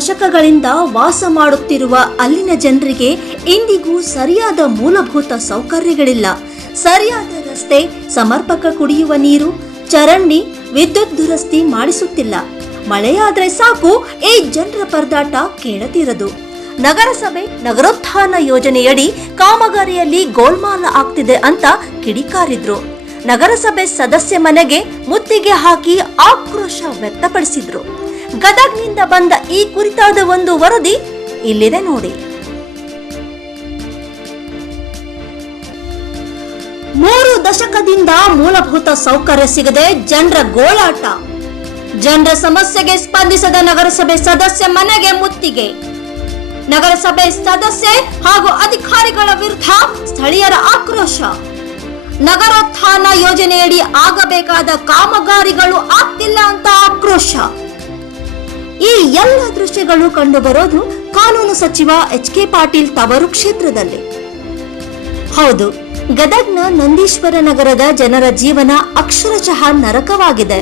ದಶಕಗಳಿಂದ ವಾಸ ಮಾಡುತ್ತಿರುವ ಅಲ್ಲಿನ ಜನರಿಗೆ ಇಂದಿಗೂ ಸರಿಯಾದ ಮೂಲಭೂತ ಸೌಕರ್ಯಗಳಿಲ್ಲ. ಸರಿಯಾದ ರಸ್ತೆ, ಸಮರ್ಪಕ ಕುಡಿಯುವ ನೀರು, ಚರಂಡಿ, ವಿದ್ಯುತ್ ದುರಸ್ತಿ ಮಾಡಿಸುತ್ತಿಲ್ಲ. ಮಳೆಯಾದ್ರೆ ಸಾಕು, ಈ ಜನರ ಪರದಾಟ ಕೇಳದಿರದು ನಗರಸಭೆ ನಗರೋತ್ಥಾನ ಯೋಜನೆಯಡಿ ಕಾಮಗಾರಿಯಲ್ಲಿ ಗೋಲ್ಮಾಲ ಆಗ್ತಿದೆ ಅಂತ ಕಿಡಿಕಾರಿದ್ರು. ನಗರಸಭೆ ಸದಸ್ಯ ಮನೆಗೆ ಮುತ್ತಿಗೆ ಹಾಕಿ ಆಕ್ರೋಶ ವ್ಯಕ್ತಪಡಿಸಿದ್ರು. ಗದಗ್ನಿಂದ ಬಂದ ಈ ಕುರಿತಾದ ಒಂದು ವರದಿ ಇಲ್ಲಿದೆ ನೋಡಿ. ಮೂರು ದಶಕದಿಂದ ಮೂಲಭೂತ ಸೌಕರ್ಯ ಸಿಗದೆ ಜನರ ಗೋಳಾಟ. ಜನರ ಸಮಸ್ಯೆಗೆ ಸ್ಪಂದಿಸದ ನಗರಸಭೆ ಸದಸ್ಯ ಮನೆಗೆ ಮುತ್ತಿಗೆ. ನಗರಸಭೆ ಸದಸ್ಯೆ ಹಾಗೂ ಅಧಿಕಾರಿಗಳ ವಿರುದ್ಧ ಸ್ಥಳೀಯರ ಆಕ್ರೋಶ. ನಗರೋತ್ಥಾನ ಯೋಜನೆಯಡಿ ಆಗಬೇಕಾದ ಕಾಮಗಾರಿಗಳು ಆಗ್ತಿಲ್ಲ ಅಂತ ಆಕ್ರೋಶ. ಈ ಎಲ್ಲ ದೃಶ್ಯಗಳು ಕಂಡುಬರೋದು ಕಾನೂನು ಸಚಿವ ಎಚ್ ಕೆ ಪಾಟೀಲ್ ತವರು ಕ್ಷೇತ್ರದಲ್ಲಿ. ಹೌದು, ಗದಗ್ನ ನಂದೀಶ್ವರ ನಗರದ ಜನರ ಜೀವನ ಅಕ್ಷರಶಃ ನರಕವಾಗಿದೆ.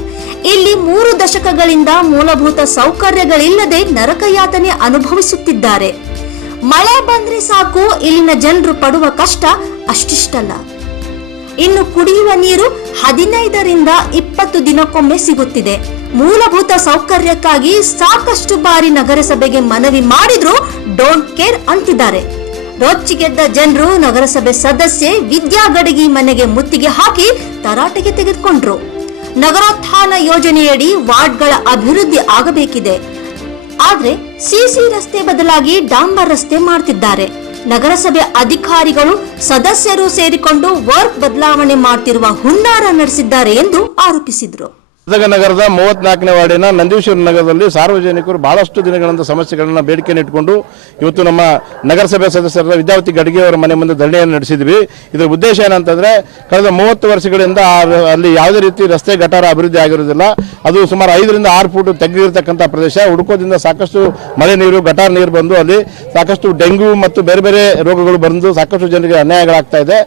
ಇಲ್ಲಿ ಮೂರು ದಶಕಗಳಿಂದ ಮೂಲಭೂತ ಸೌಕರ್ಯಗಳಿಲ್ಲದೆ ನರಕಯಾತನೆ ಅನುಭವಿಸುತ್ತಿದ್ದಾರೆ. ಮಳೆ ಬಂದ್ರೆ ಸಾಕು, ಇಲ್ಲಿನ ಜನರು ಪಡುವ ಕಷ್ಟ ಅಷ್ಟಿಷ್ಟಲ್ಲ. ಇನ್ನು ಕುಡಿಯುವ ನೀರು ಹದಿನೈದರಿಂದ ಇಪ್ಪತ್ತು ದಿನಕ್ಕೊಮ್ಮೆ ಸಿಗುತ್ತಿದೆ. ಮೂಲಭೂತ ಸೌಕರ್ಯಕ್ಕಾಗಿ ಸಾಕಷ್ಟು ಬಾರಿ ನಗರಸಭೆಗೆ ಮನವಿ ಮಾಡಿದ್ರು ಡೋಂಟ್ ಕೇರ್ ಅಂತಿದ್ದಾರೆ. ರೊಚ್ಚಿಗೆದ್ದ ಜನರು ನಗರಸಭೆ ಸದಸ್ಯೆ ವಿದ್ಯಾ ಗಡಗಿ ಮನೆಗೆ ಮುತ್ತಿಗೆ ಹಾಕಿ ತರಾಟೆಗೆ ತೆಗೆದುಕೊಂಡ್ರು. ನಗರೋತ್ಥಾನ ಯೋಜನೆಯಡಿ ವಾರ್ಡ್ಗಳ ಅಭಿವೃದ್ಧಿ ಆಗಬೇಕಿದೆ. ಆದ್ರೆ ಸಿಸಿ ರಸ್ತೆ ಬದಲಾಗಿ ಡಾಂಬರ್ ರಸ್ತೆ ಮಾಡ್ತಿದ್ದಾರೆ. ನಗರಸಭೆ ಅಧಿಕಾರಿಗಳು ಸದಸ್ಯರು ಸೇರಿಕೊಂಡು ವರ್ಕ್ ಬದಲಾವಣೆ ಮಾಡ್ತಿರುವ ಹುನ್ನಾರ ನಡೆಸಿದ್ದಾರೆ ಎಂದು ಆರೋಪಿಸಿದ್ರು. ಗದಗ ನಗರದ ಮೂವತ್ನಾಲ್ಕನೇ ವಾರ್ಡಿನ ನಂದೀಶ್ವರ ನಗರದಲ್ಲಿ ಸಾರ್ವಜನಿಕರು ಬಹಳಷ್ಟು ದಿನಗಳಿಂದ ಸಮಸ್ಯೆಗಳನ್ನು ಬೇಡಿಕೆಯನ್ನು ಇಟ್ಕೊಂಡು ಇವತ್ತು ನಮ್ಮ ನಗರಸಭೆ ಸದಸ್ಯರಾದ ವಿದ್ಯಾವತಿ ಗಡ್ಗೆ ಅವರ ಮನೆ ಮುಂದೆ ಧರಣಿಯನ್ನು ನಡೆಸಿದ್ವಿ. ಇದರ ಉದ್ದೇಶ ಏನಂತಂದರೆ ಕಳೆದ ಮೂವತ್ತು ವರ್ಷಗಳಿಂದ ಅಲ್ಲಿ ಯಾವುದೇ ರೀತಿ ರಸ್ತೆ ಗಟಾರ ಅಭಿವೃದ್ಧಿ ಆಗಿರುವುದಿಲ್ಲ. ಅದು ಸುಮಾರು ಐದರಿಂದ ಆರು ಫೂಟ್ ತೆಗೆದಿರ್ತಕ್ಕಂಥ ಪ್ರದೇಶ. ಹುಡುಕೋದ್ರಿಂದ ಸಾಕಷ್ಟು ಮಳೆ ನೀರು, ಗಟಾರ ನೀರು ಬಂದು ಅಲ್ಲಿ ಸಾಕಷ್ಟು ಡೆಂಗ್ಯೂ ಮತ್ತು ಬೇರೆ ಬೇರೆ ರೋಗಗಳು ಬಂದು ಸಾಕಷ್ಟು ಜನರಿಗೆ ಅನ್ಯಾಯಗಳಾಗ್ತಾ ಇದೆ.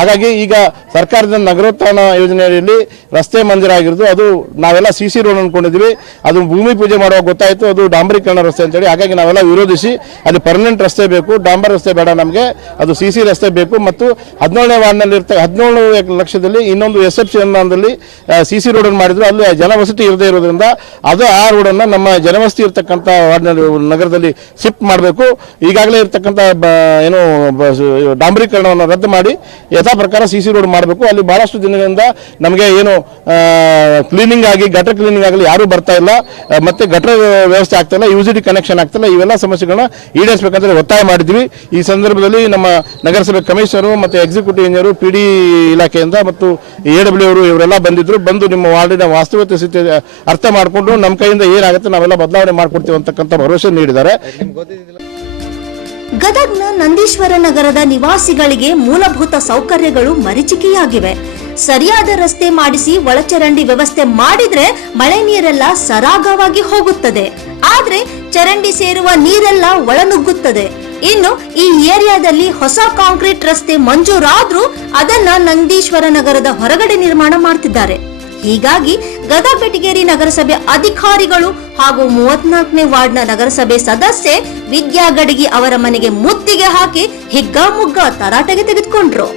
ಹಾಗಾಗಿ ಈಗ ಸರ್ಕಾರದ ನಗರೋತ್ಥಾನ ಯೋಜನೆಯಲ್ಲಿ ರಸ್ತೆ ಮಂದಿರ ಆಗಿರೋದು ಅದು ನಾವೆಲ್ಲ ಸಿ ಸಿ ರೋಡ್ ಅನ್ಕೊಂಡಿದ್ವಿ. ಅದು ಭೂಮಿ ಪೂಜೆ ಮಾಡುವಾಗ ಗೊತ್ತಾಯಿತು, ಅದು ಡಾಂಬರೀಕರಣ ರಸ್ತೆ ಅಂತೇಳಿ. ಹಾಗಾಗಿ ನಾವೆಲ್ಲ ವಿರೋಧಿಸಿ ಅದು ಪರ್ಮನೆಂಟ್ ರಸ್ತೆ ಬೇಕು, ಡಾಂಬರ್ ರಸ್ತೆ ಬೇಡ ನಮಗೆ, ಅದು ಸಿ ಸಿ ರಸ್ತೆ ಬೇಕು ಮತ್ತು ಹದಿನೇಳನೇ ವಾರ್ಡ್ನಲ್ಲಿ ಇರ್ತ ಹದಿನೇಳು ಲಕ್ಷದಲ್ಲಿ ಇನ್ನೊಂದು ಎಸ್ ಎಫ್ ಸಿ ಅನ್ನೋದಲ್ಲಿ ಸಿ ಸಿ ರೋಡನ್ನು ಮಾಡಿದ್ರು. ಅಲ್ಲಿ ಜನವಸತಿ ಇರದೇ ಇರೋದ್ರಿಂದ ಅದು ಆ ರೋಡನ್ನು ನಮ್ಮ ಜನವಸತಿ ಇರತಕ್ಕಂಥ ವಾರ್ಡ್ನಲ್ಲಿ, ನಗರದಲ್ಲಿ ಶಿಫ್ಟ್ ಮಾಡಬೇಕು. ಈಗಾಗಲೇ ಇರ್ತಕ್ಕಂಥ ಏನು ಡಾಂಬರೀಕರಣವನ್ನು ರದ್ದು ಮಾಡಿ ಯಥಾ ಪ್ರಕಾರ ಸಿ ಸಿ ರೋಡ್ ಮಾಡಬೇಕು. ಅಲ್ಲಿ ಬಹಳಷ್ಟು ದಿನಗಳಿಂದ ನಮಗೆ ಏನು ಕ್ಲೀನಿಂಗ್ ಆಗಿ ಗಟರ್ ಕ್ಲೀನಿಂಗ್ ಆಗಲಿ ಯಾರು ಬರ್ತಾ ಇಲ್ಲ. ಮತ್ತೆ ಗಟರ್ ವ್ಯವಸ್ಥೆ ಆಗ್ತಾ ಇಲ್ಲ ಡಿ ಕನೆಕ್ಷನ್ ಆಗ್ತಾ ಇವೆಲ್ಲ ಸಮಸ್ಯೆಗಳನ್ನ ಈಡೇರಿಸಬೇಕಂತ ಒತ್ತಾಯ ಮಾಡಿದ್ವಿ. ಈ ಸಂದರ್ಭದಲ್ಲಿ ನಮ್ಮ ನಗರಸಭೆ ಕಮಿಷನರು ಮತ್ತು ಎಕ್ಸಿಕ್ಯೂಟಿವ್ ಇಂಜಿನಿಯರು ಪಿ ಡಿ ಇಲಾಖೆಯಿಂದ ಮತ್ತು ಎ ಡಬ್ಲ್ಯೂ ಅವರು ಇವರೆಲ್ಲ ಬಂದಿದ್ರು. ಬಂದು ನಿಮ್ಮ ವಾರ್ಡಿನ ವಾಸ್ತವ್ಯತೆ ಸ್ಥಿತಿ, ಅರ್ಥ ಮಾಡಿಕೊಂಡು ನಮ್ಮ ಕೈಯಿಂದ ಏನಾಗುತ್ತೆ ನಾವೆಲ್ಲ ಬದಲಾವಣೆ ಮಾಡಿಕೊಡ್ತೀವಿ ಅಂತಕ್ಕಂಥ ಭರವಸೆ ನೀಡಿದ್ದಾರೆ. ಗದಗ್ನ ನಂದೀಶ್ವರ ನಗರದ ನಿವಾಸಿಗಳಿಗೆ ಮೂಲಭೂತ ಸೌಕರ್ಯಗಳು ಮರಿಚಿಕೆಯಾಗಿವೆ. ಸರಿಯಾದ ರಸ್ತೆ ಮಾಡಿಸಿ ಒಳಚರಂಡಿ ವ್ಯವಸ್ಥೆ ಮಾಡಿದ್ರೆ ಮಳೆ ನೀರೆಲ್ಲ ಸರಾಗವಾಗಿ ಹೋಗುತ್ತದೆ. ಆದ್ರೆ ಚರಂಡಿ ಸೇರುವ ನೀರೆಲ್ಲ ಒಳನುಗ್ಗುತ್ತದೆ. ಇನ್ನು ಈ ಏರಿಯಾದಲ್ಲಿ ಹೊಸ ಕಾಂಕ್ರೀಟ್ ರಸ್ತೆ ಮಂಜೂರಾದ್ರೂ ಅದನ್ನ ನಂದೀಶ್ವರ ನಗರದ ಹೊರಗಡೆ ನಿರ್ಮಾಣ ಮಾಡ್ತಿದ್ದಾರೆ. ಹೀಗಾಗಿ ಗದಗ ಬೆಟಗೇರಿ ನಗರಸಭೆ ಅಧಿಕಾರಿಗಳು ಹಾಗೂ ಮೂವತ್ನಾಲ್ಕನೇ ವಾರ್ಡ್ನ ನಗರಸಭೆ ಸದಸ್ಯೆ ವಿದ್ಯಾ ಗಡಗಿ ಅವರ ಮನೆಗೆ ಮುತ್ತಿಗೆ ಹಾಕಿ ಹಿಗ್ಗಾಮುಗ್ಗ ತರಾಟೆಗೆ ತೆಗೆದುಕೊಂಡ್ರು.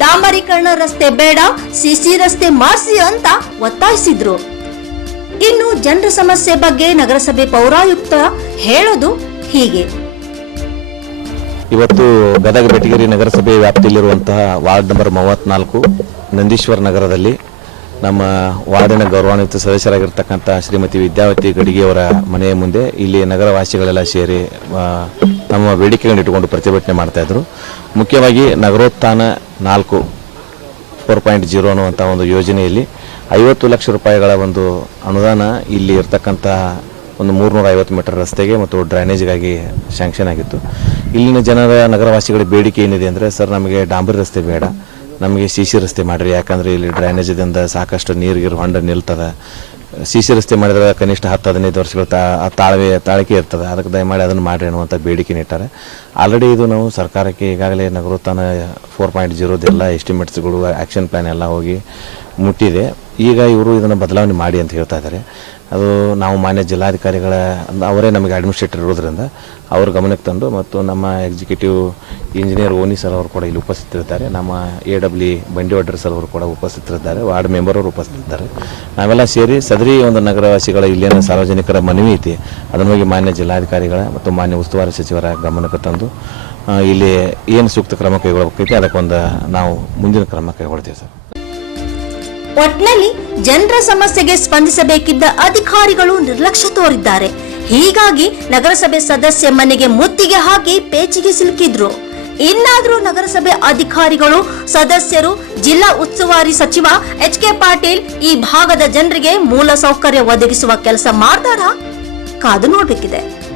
ಡಾಂಬರೀಕರಣ ರಸ್ತೆ ಬೇಡ, ಸಿಸಿ ರಸ್ತೆ ಮಾಡಿಸಿ ಅಂತ ಒತ್ತಾಯಿಸಿದ್ರು. ಇನ್ನು ಜನರ ಸಮಸ್ಯೆ ಬಗ್ಗೆ ನಗರಸಭೆ ಪೌರಾಯುಕ್ತ ಹೇಳೋದು ಹೀಗೆ. ಇವತ್ತು ಗದಗ ಬೆಟಗೇರಿ ನಗರಸಭೆ ವ್ಯಾಪ್ತಿಯಲ್ಲಿರುವಂತಹ ವಾರ್ಡ್ ನಂಬರ್ ಮೂವತ್ನಾಲ್ಕು, ನಂದೀಶ್ವರ ನಗರದಲ್ಲಿ ನಮ್ಮ ವಾರ್ಡಿನ ಗೌರವಾನ್ವಿತ ಸದಸ್ಯರಾಗಿರ್ತಕ್ಕಂಥ ಶ್ರೀಮತಿ ವಿದ್ಯಾವತಿ ಗಡಿಗೆಯವರ ಮನೆಯ ಮುಂದೆ ಇಲ್ಲಿ ನಗರವಾಸಿಗಳೆಲ್ಲ ಸೇರಿ ತಮ್ಮ ಬೇಡಿಕೆಗಳನ್ನು ಇಟ್ಟುಕೊಂಡು ಪ್ರತಿಭಟನೆ ಮಾಡ್ತಾಯಿದ್ರು ಮುಖ್ಯವಾಗಿ ನಗರೋತ್ಥಾನ ನಾಲ್ಕು, ಫೋರ್ ಪಾಯಿಂಟ್ ಜೀರೋ ಅನ್ನುವಂಥ ಒಂದು ಯೋಜನೆಯಲ್ಲಿ ಐವತ್ತು ಲಕ್ಷ ರೂಪಾಯಿಗಳ ಒಂದು ಅನುದಾನ ಇಲ್ಲಿ ಇರ್ತಕ್ಕಂಥ ಒಂದು ಮೂರ್ನೂರ ಐವತ್ತು ಮೀಟರ್ ರಸ್ತೆಗೆ ಮತ್ತು ಡ್ರೈನೇಜ್ಗಾಗಿ ಶಾಂಕ್ಷನ್ ಆಗಿತ್ತು. ಇಲ್ಲಿನ ಜನರ ನಗರವಾಸಿಗಳ ಬೇಡಿಕೆ ಏನಿದೆ ಅಂದರೆ, ಸರ್, ನಮಗೆ ಡಾಂಬರಿ ರಸ್ತೆ ಬೇಡ. ನಮಗೆ ಸಿ ಸಿ ರಸ್ತೆ ಮಾಡಿರಿ, ಯಾಕಂದರೆ ಇಲ್ಲಿ ಡ್ರೈನೇಜದಿಂದ ಸಾಕಷ್ಟು ನೀರು ಹೊಂಡ ನಿಲ್ತದೆ. ಸಿ ಸಿ ರಸ್ತೆ ಮಾಡಿದ್ರೆ ಕನಿಷ್ಠ ಹತ್ತು, ಹದಿನೈದು ವರ್ಷಗಳ ತಾ ತಾಳ್ವೆ, ತಾಳಿಕೆ ಇರ್ತದೆ. ಅದಕ್ಕೆ ದಯಮಾಡಿ ಅದನ್ನು ಮಾಡಿರಿ ಅನ್ನುವಂಥ ಬೇಡಿಕೆ ನೀಟ್ಟಾರೆ ಆಲ್ರೆಡಿ ಇದು ನಾವು ಸರ್ಕಾರಕ್ಕೆ ಈಗಾಗಲೇ ನಗರೋತ್ಥಾನ ಫೋರ್ ಪಾಯಿಂಟ್ ಜೀರೋದೆಲ್ಲ ಎಸ್ಟಿಮೇಟ್ಸ್ಗಳು ಆ್ಯಕ್ಷನ್ ಪ್ಲ್ಯಾನ್ ಎಲ್ಲ ಹೋಗಿ ಮುಟ್ಟಿದೆ. ಈಗ ಇವರು ಇದನ್ನು ಬದಲಾವಣೆ ಮಾಡಿ ಅಂತ ಹೇಳ್ತಾ ಇದ್ದಾರೆ ಅದು ನಾವು ಮಾನ್ಯ ಜಿಲ್ಲಾಧಿಕಾರಿಗಳ, ಅವರೇ ನಮಗೆ ಅಡ್ಮಿನಿಸ್ಟ್ರೇಟರ್ ಇರೋದ್ರಿಂದ ಅವ್ರ ಗಮನಕ್ಕೆ ತಂದು ಮತ್ತು ನಮ್ಮ ಎಕ್ಸಿಕ್ಯೂಟಿವ್ ಇಂಜಿನಿಯರ್ ಓನಿ ಸರ್ ಅವರು ಕೂಡ ಇಲ್ಲಿ ಉಪಸ್ಥಿತರಿದ್ದಾರೆ. ನಮ್ಮ ಎ ಡಬ್ಲ್ಯೂ ಬಂಡಿವಡ್ರ ಸರ್ ಅವರು ಕೂಡ ಉಪಸ್ಥಿತರಿದ್ದಾರೆ. ವಾರ್ಡ್ ಮೆಂಬರ್ ಅವರು ಉಪಸ್ಥಿತರಿದ್ದಾರೆ. ನಾವೆಲ್ಲ ಸೇರಿ ಸದರಿ ಒಂದು ನಗರವಾಸಿಗಳ ಇಲ್ಲಿನ ಸಾರ್ವಜನಿಕರ ಮನವಿ ಐತಿ. ಅದನ್ನ ಹೋಗಿ ಮಾನ್ಯ ಜಿಲ್ಲಾಧಿಕಾರಿಗಳ ಮತ್ತು ಮಾನ್ಯ ಉಸ್ತುವಾರಿ ಸಚಿವರ ಗಮನಕ್ಕೆ ತಂದು ಇಲ್ಲಿ ಏನು ಸೂಕ್ತ ಕ್ರಮ ಕೈಗೊಳ್ಳಬೇಕೈತಿ ಅದಕ್ಕೊಂದು ನಾವು ಮುಂದಿನ ಕ್ರಮ ಕೈಗೊಳ್ತೀವಿ ಸರ್. ಒಟ್ನಲ್ಲಿ ಜನರ ಸಮಸ್ಯೆಗೆ ಸ್ಪಂದಿಸಬೇಕಿದ್ದ ಅಧಿಕಾರಿಗಳು ನಿರ್ಲಕ್ಷ್ಯ ತೋರಿದ್ದಾರೆ. ಹೀಗಾಗಿ ನಗರಸಭೆ ಸದಸ್ಯ ಮನೆಗೆ ಮುತ್ತಿಗೆ ಹಾಕಿ ಪೇಚಿಗೆ ಸಿಲುಕಿದ್ರು. ಇನ್ನಾದರೂ ನಗರಸಭೆ ಅಧಿಕಾರಿಗಳು, ಸದಸ್ಯರು, ಜಿಲ್ಲಾ ಉಸ್ತುವಾರಿ ಸಚಿವ ಎಚ್ ಕೆ ಪಾಟೀಲ್ ಈ ಭಾಗದ ಜನರಿಗೆ ಮೂಲ ಸೌಕರ್ಯ ಒದಗಿಸುವ ಕೆಲಸ ಮಾಡ್ತಾರಾ ಕಾದು ನೋಡ್ಬೇಕಿದೆ.